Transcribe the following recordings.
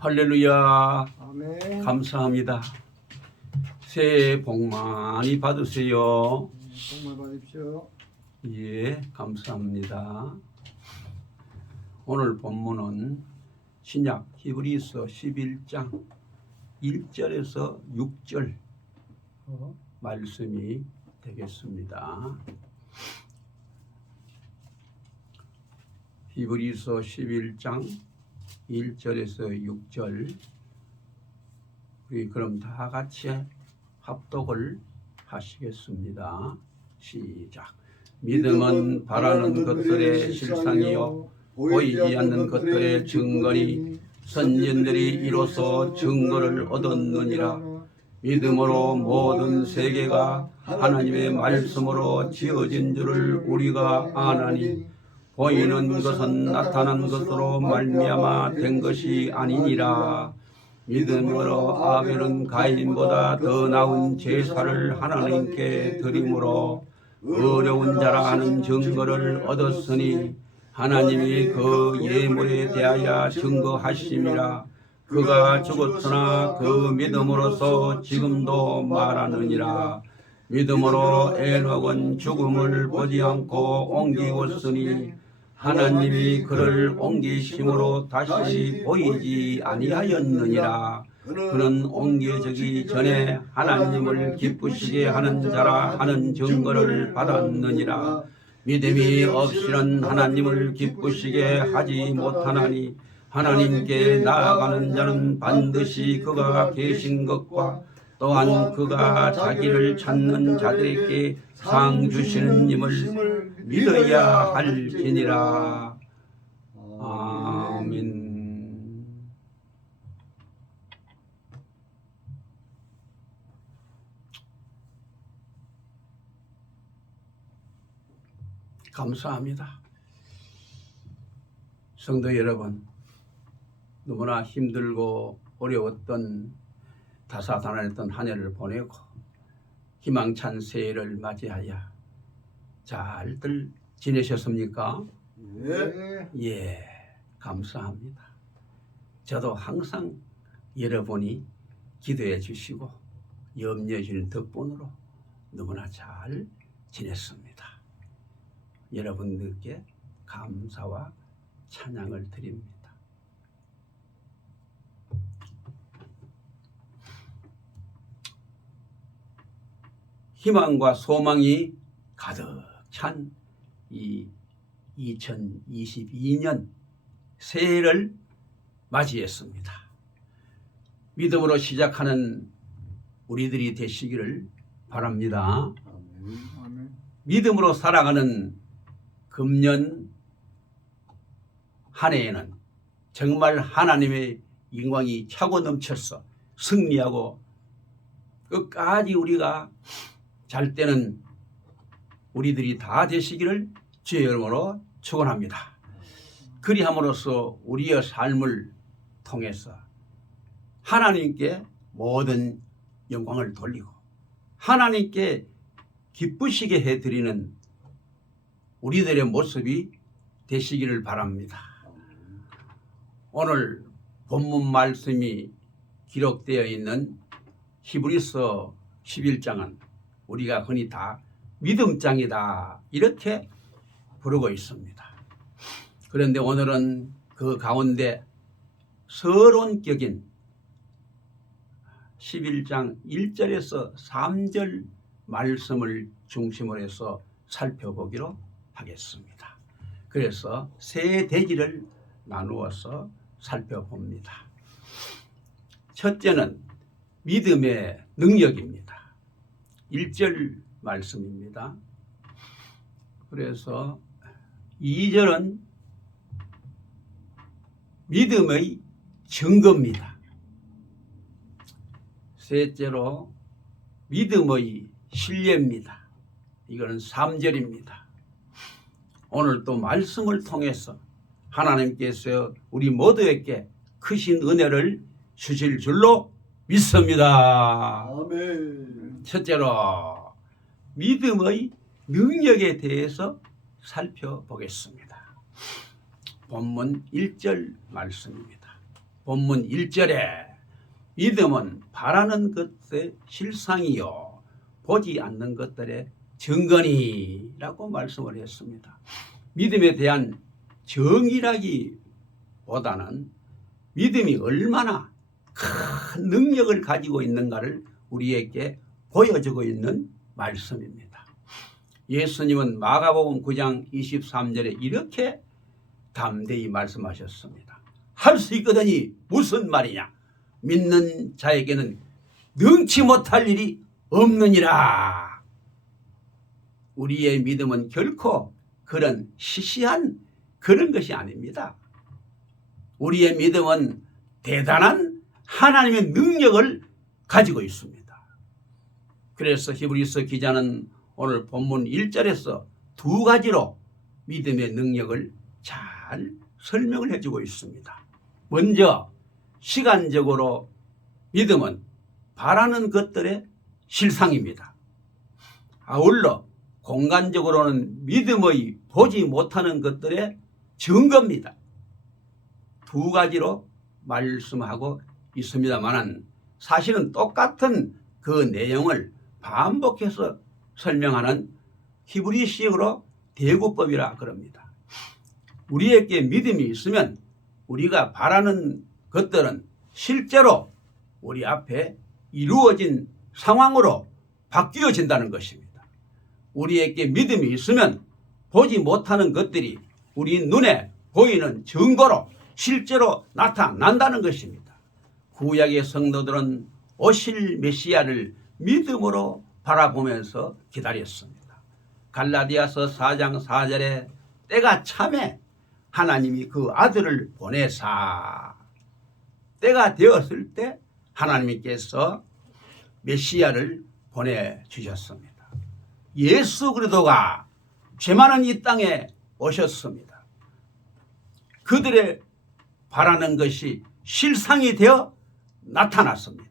할렐루야. 아멘. 감사합니다. 새해 복 많이 받으세요. 정말 받으십시오. 예, 감사합니다. 오늘 본문은 신약 히브리서 11장 1절에서 6절 말씀이 되겠습니다. 히브리서 11장 1절에서 6절 우리 그럼 다 같이 합독을 하시겠습니다. 시작. 믿음은 바라는 것들의 실상이요 보이지 않는 것들의 증거니 선진들이 이로써 증거를 얻었느니라. 믿음으로 모든 세계가 하나님의 말씀으로 지어진 줄을 우리가 아나니 보이는 것은 나타난 것으로 말미암아 된 것이 아니니라. 믿음으로 아벨은 가인보다 더 나은 제사를 하나님께 드림으로 어려운 자라 하는 증거를 얻었으니 하나님이 그 예물에 대하여 증거하심이라. 그가 죽었으나 그 믿음으로서 지금도 말하느니라. 믿음으로 에녹은 죽음을 보지 않고 옮기었으니 하나님이 그를 옮기심으로 다시 보이지 아니하였느니라. 그는 옮겨지기 전에 하나님을 기쁘시게 하는 자라 하는 증거를 받았느니라. 믿음이 없이는 하나님을 기쁘시게 하지 못하나니 하나님께 나아가는 자는 반드시 그가 계신 것과 또한 그가 자기를 찾는 자들에게 상 주시는 님을 믿어야 할지니라. 아멘. 감사합니다. 성도 여러분, 너무나 힘들고 어려웠던 다사다난했던 한 해를 보내고 희망찬 새해를 맞이하여 잘들 지내셨습니까? 네. 예, 감사합니다. 저도 항상 여러분이 기도해 주시고 염려해 주는 덕분으로 너무나 잘 지냈습니다. 여러분들께 감사와 찬양을 드립니다. 희망과 소망이 가득 찬 이 2022년 새해를 맞이했습니다. 믿음으로 시작하는 우리들이 되시기를 바랍니다. 아멘. 믿음으로 살아가는 금년 한 해에는 정말 하나님의 영광이 차고 넘쳐서 승리하고 끝까지 우리가 잘 때는 우리들이 다 되시기를 주의 이름으로 축원합니다. 그리함으로써 우리의 삶을 통해서 하나님께 모든 영광을 돌리고 하나님께 기쁘시게 해드리는 우리들의 모습이 되시기를 바랍니다. 오늘 본문 말씀이 기록되어 있는 히브리서 11장은 우리가 흔히 다 믿음장이다 이렇게 부르고 있습니다. 그런데 오늘은 그 가운데 서론격인 11장 1절에서 3절 말씀을 중심으로 해서 살펴보기로 하겠습니다. 그래서 세 대지를 나누어서 살펴봅니다. 첫째는 믿음의 능력입니다. 1절 말씀입니다. 그래서 2절은 믿음의 증거입니다. 셋째로 믿음의 신뢰입니다. 이거는 3절입니다. 오늘 또 말씀을 통해서 하나님께서 우리 모두에게 크신 은혜를 주실 줄로 믿습니다. 아멘. 첫째로 믿음의 능력에 대해서 살펴보겠습니다. 본문 1절 말씀입니다. 본문 1절에 믿음은 바라는 것의 실상이요 보지 않는 것들의 증거니라고 말씀을 했습니다. 믿음에 대한 정의라기보다는 믿음이 얼마나 큰 능력을 가지고 있는가를 우리에게 보여주고 있는 말씀입니다. 예수님은 마가복음 9장 23절에 이렇게 담대히 말씀하셨습니다. 할 수 있거든이 무슨 말이냐? 믿는 자에게는 능치 못할 일이 없느니라. 우리의 믿음은 결코 그런 시시한 그런 것이 아닙니다. 우리의 믿음은 대단한 하나님의 능력을 가지고 있습니다. 그래서 히브리서 기자는 오늘 본문 1절에서 두 가지로 믿음의 능력을 잘 설명을 해주고 있습니다. 먼저 시간적으로 믿음은 바라는 것들의 실상입니다. 아울러 공간적으로는 믿음의 보지 못하는 것들의 증거입니다. 두 가지로 말씀하고 있습니다만 사실은 똑같은 그 내용을 반복해서 설명하는 히브리식으로 대구법이라 그럽니다. 우리에게 믿음이 있으면 우리가 바라는 것들은 실제로 우리 앞에 이루어진 상황으로 바뀌어진다는 것입니다. 우리에게 믿음이 있으면 보지 못하는 것들이 우리 눈에 보이는 증거로 실제로 나타난다는 것입니다. 구약의 성도들은 오실 메시아를 믿음으로 바라보면서 기다렸습니다. 갈라디아서 4장 4절에 때가 참에 하나님이 그 아들을 보내사 때가 되었을 때 하나님께서 메시아를 보내주셨습니다. 예수 그리스도가 죄 많은 이 땅에 오셨습니다. 그들의 바라는 것이 실상이 되어 나타났습니다.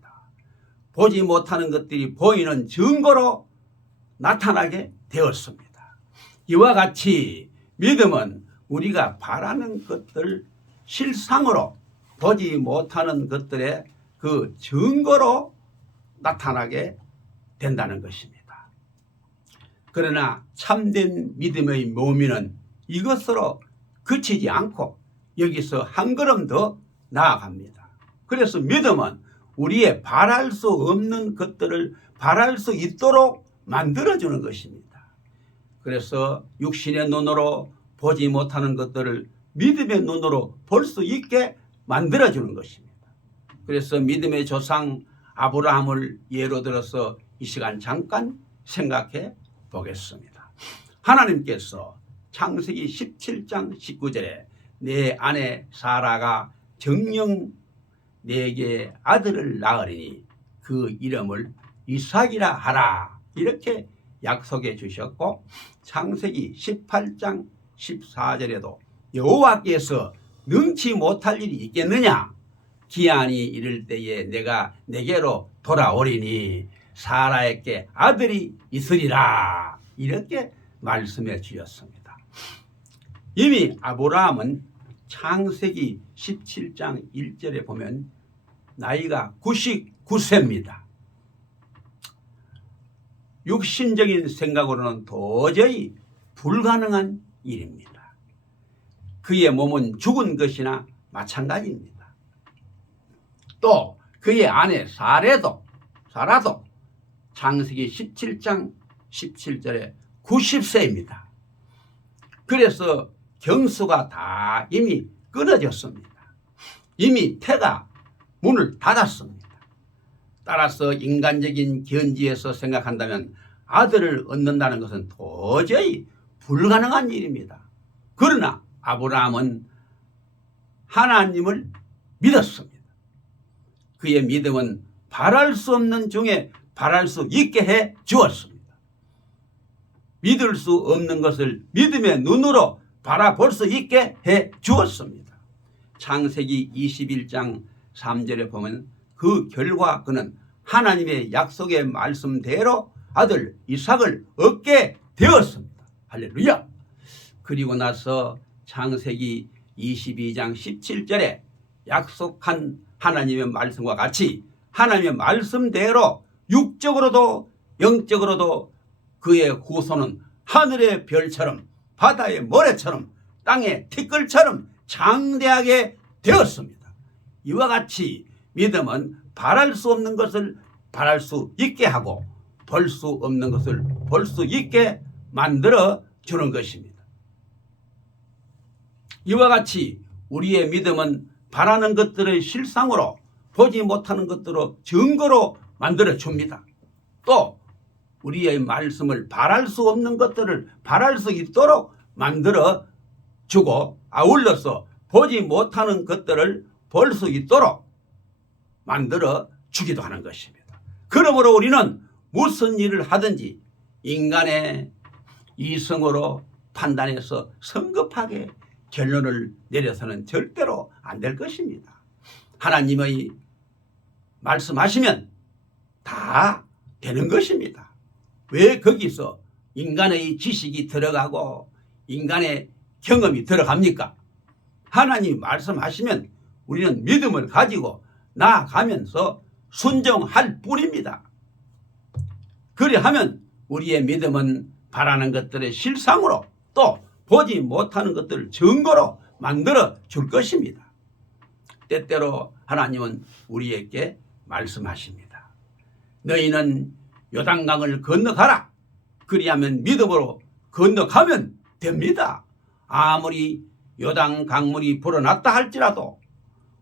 보지 못하는 것들이 보이는 증거로 나타나게 되었습니다. 이와 같이 믿음은 우리가 바라는 것들 실상으로 보지 못하는 것들의 그 증거로 나타나게 된다는 것입니다. 그러나 참된 믿음의 묘미는 이것으로 그치지 않고 여기서 한 걸음 더 나아갑니다. 그래서 믿음은 우리의 바랄 수 없는 것들을 바랄 수 있도록 만들어주는 것입니다. 그래서 육신의 눈으로 보지 못하는 것들을 믿음의 눈으로 볼 수 있게 만들어주는 것입니다. 그래서 믿음의 조상 아브라함을 예로 들어서 이 시간 잠깐 생각해 보겠습니다. 하나님께서 창세기 17장 19절에 내 아내 사라가 정녕 내게 아들을 낳으리니 그 이름을 이삭이라 하라 이렇게 약속해 주셨고 창세기 18장 14절에도 여호와께서 능치 못할 일이 있겠느냐 기한이 이를 때에 내가 내게로 돌아오리니 사라에게 아들이 있으리라 이렇게 말씀해 주셨습니다. 이미 아브라함은 창세기 17장 1절에 보면 나이가 99세입니다. 육신적인 생각으로는 도저히 불가능한 일입니다. 그의 몸은 죽은 것이나 마찬가지입니다. 또 그의 아내 사라도 창세기 17장 17절에 90세입니다. 그래서 경수가 다 이미 끊어졌습니다. 이미 태가 문을 닫았습니다. 따라서 인간적인 견지에서 생각한다면 아들을 얻는다는 것은 도저히 불가능한 일입니다. 그러나 아브라함은 하나님을 믿었습니다. 그의 믿음은 바랄 수 없는 중에 바랄 수 있게 해 주었습니다. 믿을 수 없는 것을 믿음의 눈으로 바라볼 수 있게 해 주었습니다. 창세기 21장 3절에 보면 그 결과 그는 하나님의 약속의 말씀대로 아들 이삭을 얻게 되었습니다. 할렐루야. 그리고 나서 창세기 22장 17절에 약속한 하나님의 말씀과 같이 하나님의 말씀대로 육적으로도 영적으로도 그의 후손은 하늘의 별처럼 바다의 모래처럼 땅의 티끌처럼 장대하게 되었습니다. 이와 같이 믿음은 바랄 수 없는 것을 바랄 수 있게 하고 볼 수 없는 것을 볼 수 있게 만들어 주는 것입니다. 이와 같이 우리의 믿음은 바라는 것들의 실상으로 보지 못하는 것들로 증거로 만들어 줍니다. 또 우리의 말씀을 바랄 수 없는 것들을 바랄 수 있도록 만들어 주고 아울러서 보지 못하는 것들을 볼 수 있도록 만들어 주기도 하는 것입니다. 그러므로 우리는 무슨 일을 하든지 인간의 이성으로 판단해서 성급하게 결론을 내려서는 절대로 안 될 것입니다. 하나님의 말씀하시면 다 되는 것입니다. 왜 거기서 인간의 지식이 들어가고 인간의 경험이 들어갑니까? 하나님이 말씀하시면 우리는 믿음을 가지고 나아가면서 순종할 뿐입니다. 그리하면 우리의 믿음은 바라는 것들의 실상으로 또 보지 못하는 것들을 증거로 만들어 줄 것입니다. 때때로 하나님은 우리에게 말씀하십니다. 너희는 요단강을 건너가라. 그리하면 믿음으로 건너가면 됩니다. 아무리 요단 강물이 불어났다 할지라도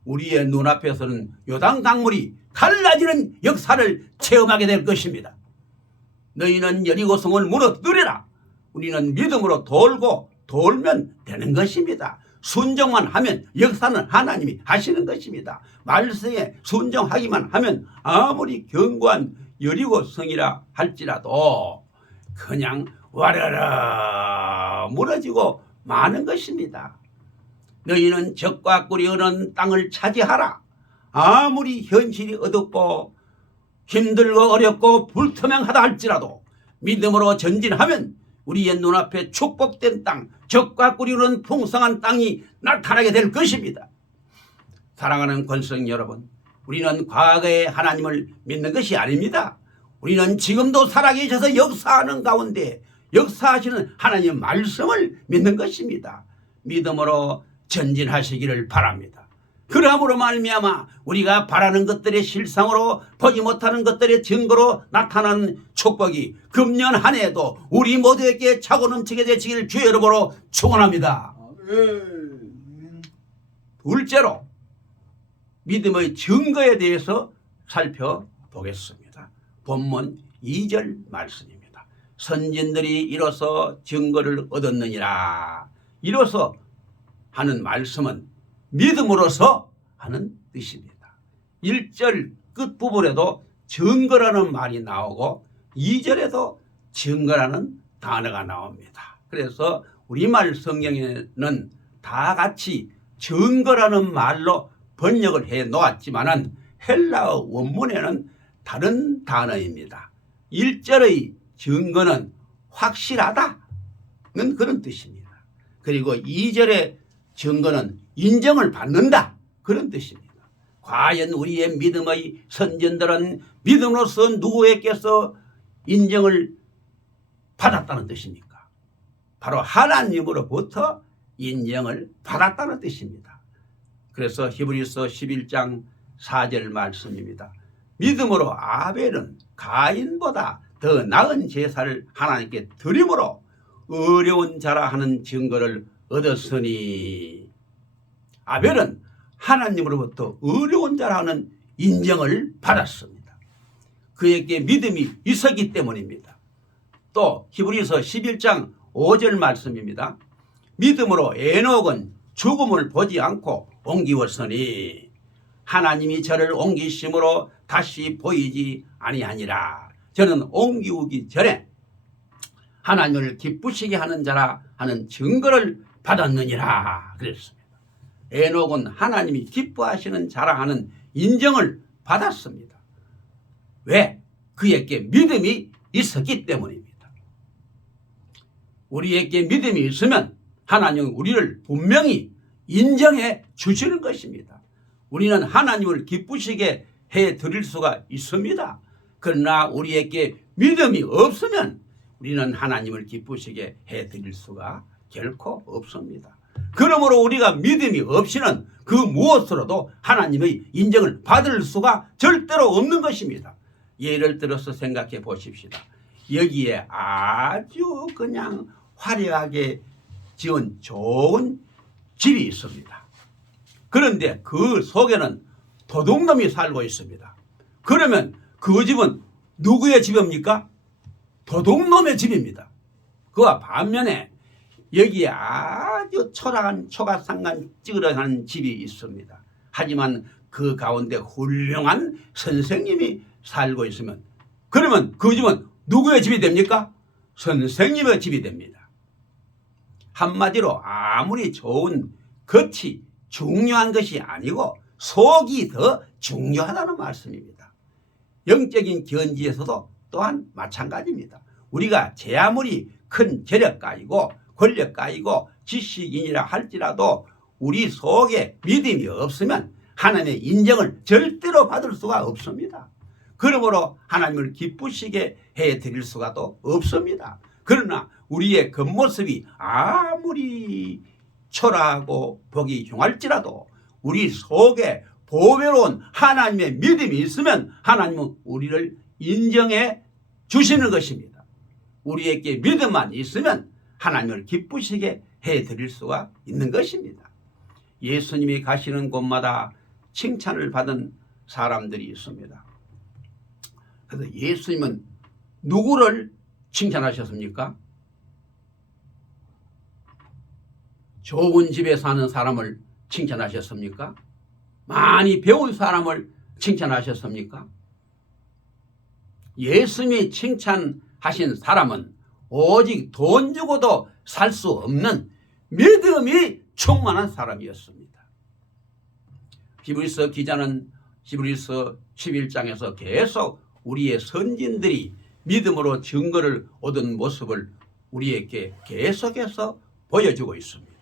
우리의 눈앞에서는 요단 강물이 갈라지는 역사를 체험하게 될 것입니다. 너희는 여리고성을 무너뜨리라. 우리는 믿음으로 돌고 돌면 되는 것입니다. 순종만 하면 역사는 하나님이 하시는 것입니다. 말씀에 순종하기만 하면 아무리 견고한 여리고성이라 할지라도 그냥 와르르 무너지고 마는 것입니다. 너희는 적과 꿀이 흐르는 땅을 차지하라. 아무리 현실이 어둡고 힘들고 어렵고 불투명하다 할지라도 믿음으로 전진하면 우리의 눈앞에 축복된 땅, 적과 꿀이 흐르는 풍성한 땅이 나타나게 될 것입니다. 사랑하는 권성 여러분, 우리는 과거의 하나님을 믿는 것이 아닙니다. 우리는 지금도 살아계셔서 역사하는 가운데 역사하시는 하나님의 말씀을 믿는 것입니다. 믿음으로 전진하시기를 바랍니다. 그러함으로 말미암아 우리가 바라는 것들의 실상으로 보지 못하는 것들의 증거로 나타난 축복이 금년 한 해에도 우리 모두에게 차고 넘치게 되시기를 주의 이름으로 축원합니다. 둘째로 믿음의 증거에 대해서 살펴보겠습니다. 본문 2절 말씀입니다. 선진들이 이로써 증거를 얻었느니라. 이로써 하는 말씀은 믿음으로서 하는 뜻입니다. 1절 끝부분에도 증거라는 말이 나오고 2절에도 증거라는 단어가 나옵니다. 그래서 우리말 성경에는 다 같이 증거라는 말로 번역을 해 놓았지만은 헬라어 원문에는 다른 단어입니다. 1절의 증거는 확실하다는 그런 뜻입니다. 그리고 2절의 증거는 인정을 받는다 그런 뜻입니다. 과연 우리의 믿음의 선진들은 믿음으로써 누구에게서 인정을 받았다는 뜻입니까? 바로 하나님으로부터 인정을 받았다는 뜻입니다. 그래서 히브리서 11장 4절 말씀입니다. 믿음으로 아벨은 가인보다 더 나은 제사를 하나님께 드림으로 어려운 자라 하는 증거를 얻었으니, 아벨은 하나님으로부터 어려운 자라는 인정을 받았습니다. 그에게 믿음이 있었기 때문입니다. 또 히브리서 11장 5절 말씀입니다. 믿음으로 에녹은 죽음을 보지 않고 옮기었으니 하나님이 저를 옮기심으로 다시 보이지 아니하니라. 저는 옮기우기 전에 하나님을 기쁘시게 하는 자라 하는 증거를 받았느니라 그랬습니다. 에녹은 하나님이 기뻐하시는 자라 하는 인정을 받았습니다. 왜? 그에게 믿음이 있었기 때문입니다. 우리에게 믿음이 있으면 하나님은 우리를 분명히 인정해 주시는 것입니다. 우리는 하나님을 기쁘시게 해드릴 수가 있습니다. 그러나 우리에게 믿음이 없으면 우리는 하나님을 기쁘시게 해드릴 수가 결코 없습니다. 그러므로 우리가 믿음이 없이는 그 무엇으로도 하나님의 인정을 받을 수가 절대로 없는 것입니다. 예를 들어서 생각해 보십시다. 여기에 아주 그냥 화려하게 지은 좋은 집이 있습니다. 그런데 그 속에는 도둑놈이 살고 있습니다. 그러면 그 집은 누구의 집입니까? 도둑놈의 집입니다. 그와 반면에 여기에 아주 초라한 초가상간 찌그러한 집이 있습니다. 하지만 그 가운데 훌륭한 선생님이 살고 있으면 그러면 그 집은 누구의 집이 됩니까? 선생님의 집이 됩니다. 한마디로 아무리 좋은 겉이 중요한 것이 아니고 속이 더 중요하다는 말씀입니다. 영적인 견지에서도 또한 마찬가지입니다. 우리가 제 아무리 큰 재력가이고 권력가이고 지식인이라 할지라도 우리 속에 믿음이 없으면 하나님의 인정을 절대로 받을 수가 없습니다. 그러므로 하나님을 기쁘시게 해드릴 수가 또 없습니다. 그러나 우리의 겉모습이 아무리 초라하고 보기 흉할지라도 우리 속에 보배로운 하나님의 믿음이 있으면 하나님은 우리를 인정해 주시는 것입니다. 우리에게 믿음만 있으면 하나님을 기쁘시게 해드릴 수가 있는 것입니다. 예수님이 가시는 곳마다 칭찬을 받은 사람들이 있습니다. 그래서 예수님은 누구를 칭찬하셨습니까? 좋은 집에 사는 사람을 칭찬하셨습니까? 많이 배운 사람을 칭찬하셨습니까? 예수님이 칭찬하신 사람은 오직 돈 주고도 살 수 없는 믿음이 충만한 사람이었습니다. 히브리서 기자는 히브리서 11장에서 계속 우리의 선진들이 믿음으로 증거를 얻은 모습을 우리에게 계속해서 보여주고 있습니다.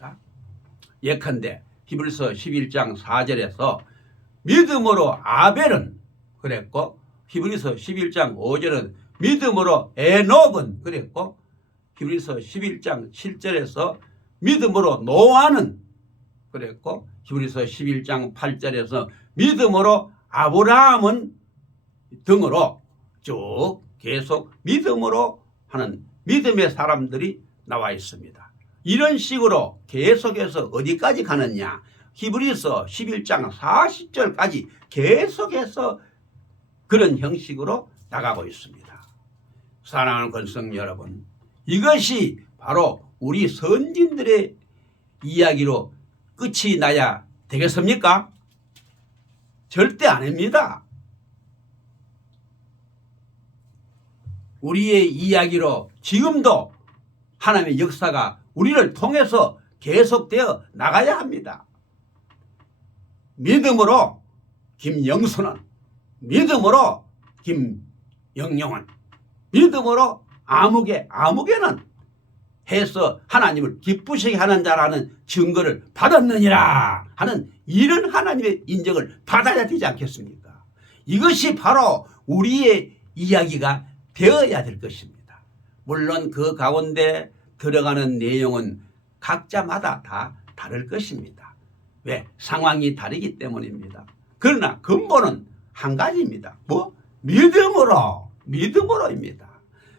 예컨대 히브리서 11장 4절에서 믿음으로 아벨은 그랬고 히브리서 11장 5절은 믿음으로 에녹은 그랬고 히브리서 11장 7절에서 믿음으로 노아는 그랬고 히브리서 11장 8절에서 믿음으로 아브라함은 등으로 쭉 계속 믿음으로 하는 믿음의 사람들이 나와 있습니다. 이런 식으로 계속해서 어디까지 가느냐? 히브리서 11장 40절까지 계속해서 그런 형식으로 나가고 있습니다. 사랑하는 권성 여러분, 이것이 바로 우리 선진들의 이야기로 끝이 나야 되겠습니까? 절대 아닙니다. 우리의 이야기로 지금도 하나님의 역사가 우리를 통해서 계속되어 나가야 합니다. 믿음으로 김영수는, 믿음으로 김영용은, 믿음으로 아무개는 해서 하나님을 기쁘시게 하는 자라는 증거를 받았느니라 하는 이런 하나님의 인정을 받아야 되지 않겠습니까? 이것이 바로 우리의 이야기가 되어야 될 것입니다. 물론 그 가운데 들어가는 내용은 각자마다 다 다를 것입니다. 왜? 상황이 다르기 때문입니다. 그러나 근본은 한 가지입니다. 뭐? 믿음으로입니다.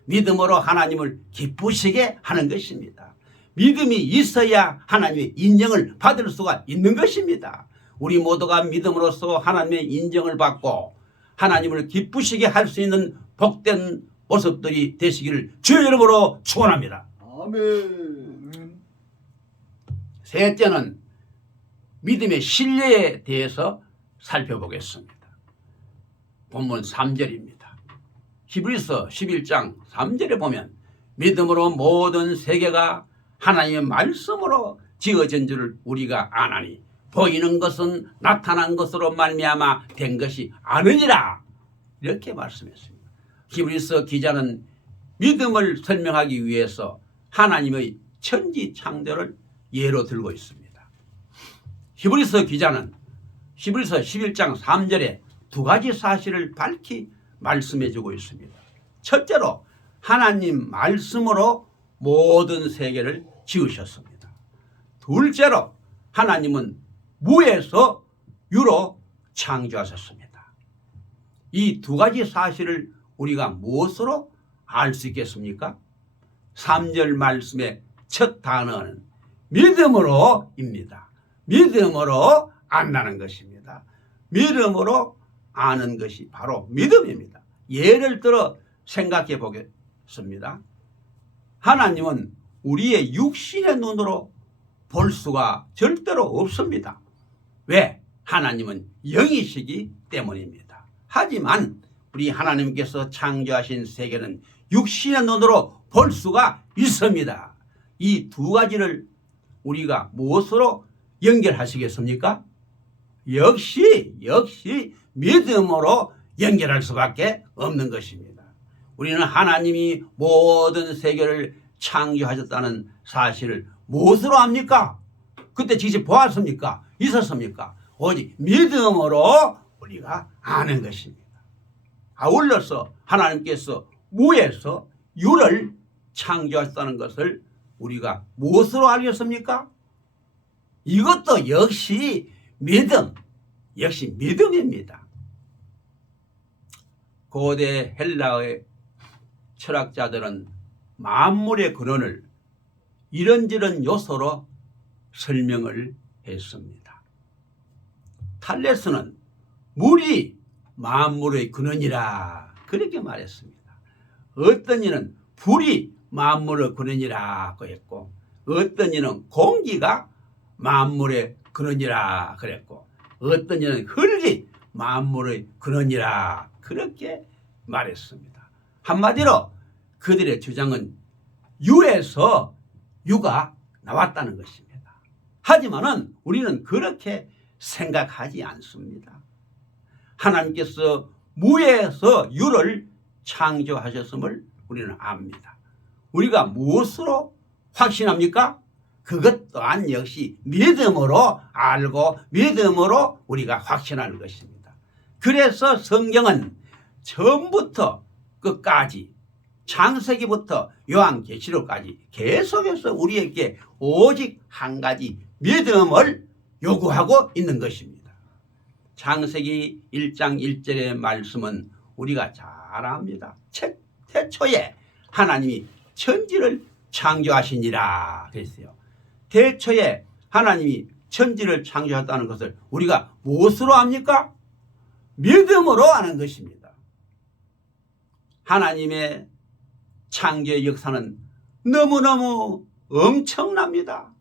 믿음으로 하나님을 기쁘시게 하는 것입니다. 믿음이 있어야 하나님의 인정을 받을 수가 있는 것입니다. 우리 모두가 믿음으로써 하나님의 인정을 받고 하나님을 기쁘시게 할 수 있는 복된 모습들이 되시기를 주의 이름으로 축원합니다. 아멘. 셋째는 믿음의 신뢰에 대해서 살펴보겠습니다. 본문 3절입니다. 히브리서 11장 3절에 보면 믿음으로 모든 세계가 하나님의 말씀으로 지어진 줄을 우리가 아나니 보이는 것은 나타난 것으로 말미암아 된 것이 아니니라 이렇게 말씀했습니다. 히브리서 기자는 믿음을 설명하기 위해서 하나님의 천지 창조를 예로 들고 있습니다. 히브리서 기자는 히브리서 11장 3절에 두 가지 사실을 밝히 말씀해 주고 있습니다. 첫째로 하나님 말씀으로 모든 세계를 지으셨습니다. 둘째로 하나님은 무에서 유로 창조하셨습니다. 이 두 가지 사실을 우리가 무엇으로 알 수 있겠습니까? 3절 말씀의 첫 단어는 믿음으로입니다. 믿음으로 안다는 것입니다. 믿음으로 아는 것이 바로 믿음입니다. 예를 들어 생각해 보겠습니다. 하나님은 우리의 육신의 눈으로 볼 수가 절대로 없습니다. 왜? 하나님은 영이시기 때문입니다. 하지만 우리 하나님께서 창조하신 세계는 육신의 눈으로 볼 수가 있습니다. 이 두 가지를 우리가 무엇으로 연결하시겠습니까? 역시 믿음으로 연결할 수밖에 없는 것입니다. 우리는 하나님이 모든 세계를 창조하셨다는 사실을 무엇으로 압니까? 그때 직접 보았습니까? 있었습니까? 오직 믿음으로 우리가 아는 것입니다. 아울러서 하나님께서 무에서 유를 창조하셨다는 것을 우리가 무엇으로 알겠습니까? 이것도 역시 믿음입니다. 고대 헬라의 철학자들은 만물의 근원을 이런저런 요소로 설명을 했습니다. 탈레스는 물이 만물의 근원이라 그렇게 말했습니다. 어떤 이는 불이 만물의 근원이라고 했고, 어떤 이는 공기가 만물의 근원이라 그랬고, 어떤 이는 흙이 만물의 근원이라 그렇게 말했습니다. 한마디로 그들의 주장은 유에서 유가 나왔다는 것입니다. 하지만은 우리는 그렇게 생각하지 않습니다. 하나님께서 무에서 유를 창조하셨음을 우리는 압니다. 우리가 무엇으로 확신합니까? 그것 또한 역시 믿음으로 알고 믿음으로 우리가 확신하는 것입니다. 그래서 성경은 처음부터 끝까지 창세기부터 요한계시록까지 계속해서 우리에게 오직 한 가지 믿음을 요구하고 있는 것입니다. 창세기 1장 1절의 말씀은 우리가 잘 압니다. 태초에 하나님이 천지를 창조하시니라 그랬어요. 태초에 하나님이 천지를 창조했다는 것을 우리가 무엇으로 압니까? 믿음으로 아는 것입니다. 하나님의 창조의 역사는 너무너무 엄청납니다.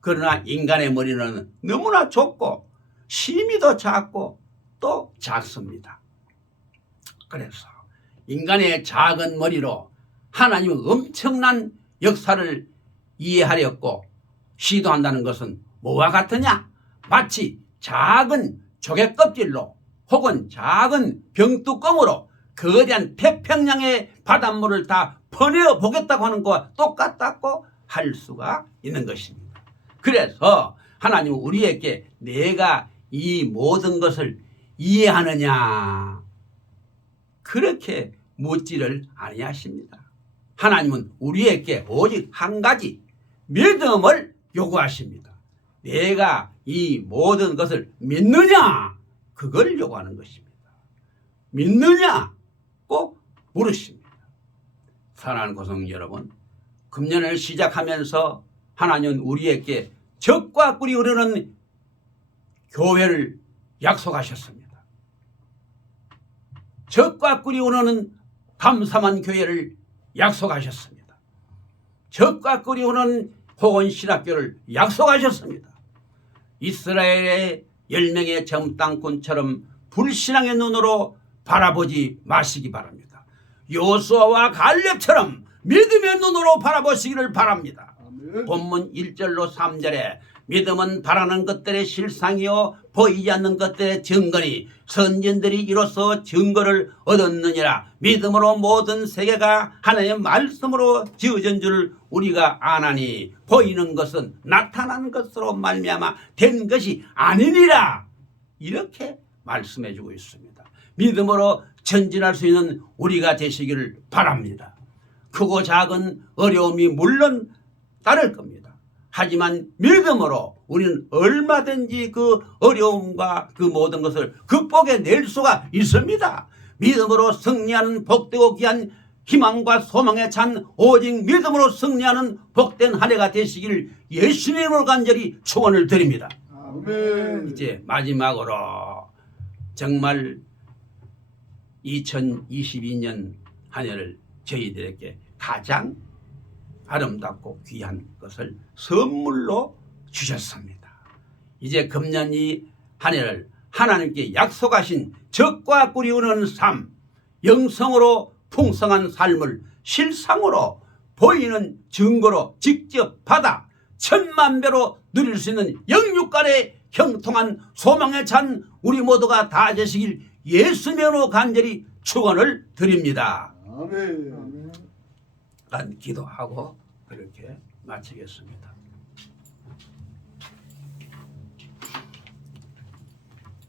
그러나 인간의 머리는 너무나 좁고 심히도 작고 또 작습니다. 그래서 인간의 작은 머리로 하나님의 엄청난 역사를 이해하려고 시도한다는 것은 뭐와 같으냐? 마치 작은 조개 껍질로 혹은 작은 병뚜껑으로 거대한 태평양의 바닷물을 다 퍼내어 보겠다고 하는 것과 똑같다고 할 수가 있는 것입니다. 그래서 하나님은 우리에게 내가 이 모든 것을 이해하느냐 그렇게 묻지를 아니하십니다. 하나님은 우리에게 오직 한 가지 믿음을 요구하십니다. 내가 이 모든 것을 믿느냐 그걸 요구하는 것입니다. 믿느냐 꼭 물으십니다. 사랑하는 고성 여러분, 금년을 시작하면서 하나님은 우리에게 적과 꿀이 흐르는 교회를 약속하셨습니다. 적과 꿀이 흐르는 감사만 교회를 약속하셨습니다. 적과 꿀이 흐르는 복원 신학교를 약속하셨습니다. 이스라엘의 10명의 정탐꾼처럼 불신앙의 눈으로 바라보지 마시기 바랍니다. 요수아와 갈렙처럼 믿음의 눈으로 바라보시기를 바랍니다. 아멘. 본문 1절로 3절에 믿음은 바라는 것들의 실상이요 보이지 않는 것들의 증거니 선진들이 이로써 증거를 얻었느니라. 믿음으로 모든 세계가 하나님의 말씀으로 지어진 줄 우리가 아나니 보이는 것은 나타난 것으로 말미암아 된 것이 아니니라. 이렇게 말씀해 주고 있습니다. 믿음으로 전진할 수 있는 우리가 되시기를 바랍니다. 크고 작은 어려움이 물론 따를 겁니다. 하지만 믿음으로 우리는 얼마든지 그 어려움과 그 모든 것을 극복해낼 수가 있습니다. 믿음으로 승리하는 복되고 귀한 희망과 소망에 찬 오직 믿음으로 승리하는 복된 한 해가 되시길 예수님으로 간절히 축원을 드립니다. 아멘. 이제 마지막으로 정말 2022년 한 해를 저희들에게 가장 아름답고 귀한 것을 선물로 주셨습니다. 이제 금년 이 한 해를 하나님께 약속하신 적과 꿀이 흐르는 삶, 영성으로 풍성한 삶을 실상으로 보이는 증거로 직접 받아 천만배로 누릴 수 있는 영육간의 형통한 소망에 찬 우리 모두가 다 되시길 예수님으로 간절히 축원을 드립니다. 아멘. 난 기도하고 그렇게 마치겠습니다.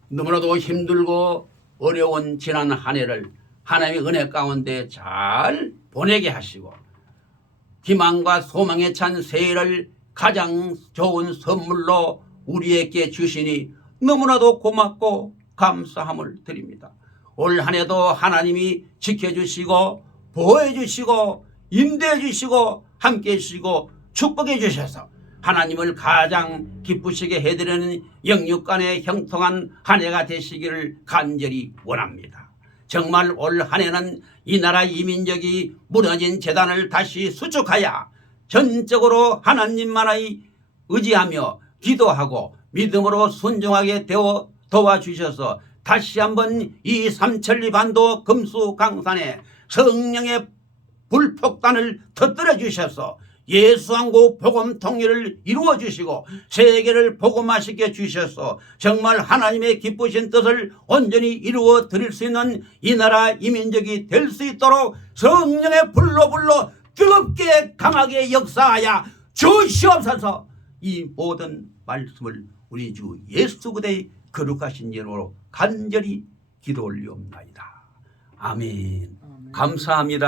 너무나도 힘들고 어려운 지난 한 해를 하나님의 은혜 가운데 잘 보내게 하시고 희망과 소망에 찬 새해를 가장 좋은 선물로 우리에게 주시니 너무나도 고맙고 감사함을 드립니다. 올 한 해도 하나님이 지켜주시고 보호해 주시고 인도해 주시고 함께해 주시고 축복해 주셔서 하나님을 가장 기쁘시게 해드리는 영육간의 형통한 한 해가 되시기를 간절히 원합니다. 정말 올 한 해는 이 나라 이민족이 무너진 재단을 다시 수축하여 전적으로 하나님만을 의지하며 기도하고 믿음으로 순종하게 되어 도와주셔서 다시 한번 이 삼천리 반도 금수강산에 성령의 불폭탄을 터뜨려 주셔서 예수왕국 복음 통일을 이루어 주시고 세계를 복음화시켜 주셔서 정말 하나님의 기쁘신 뜻을 온전히 이루어 드릴 수 있는 이 나라 이민족이 될 수 있도록 성령의 불로 뜨겁게 강하게 역사하여 주시옵소서. 이 모든 말씀을 우리 주 예수 그대의 거룩하신 이름으로 간절히 기도 올리옵나이다. 아멘. 감사합니다.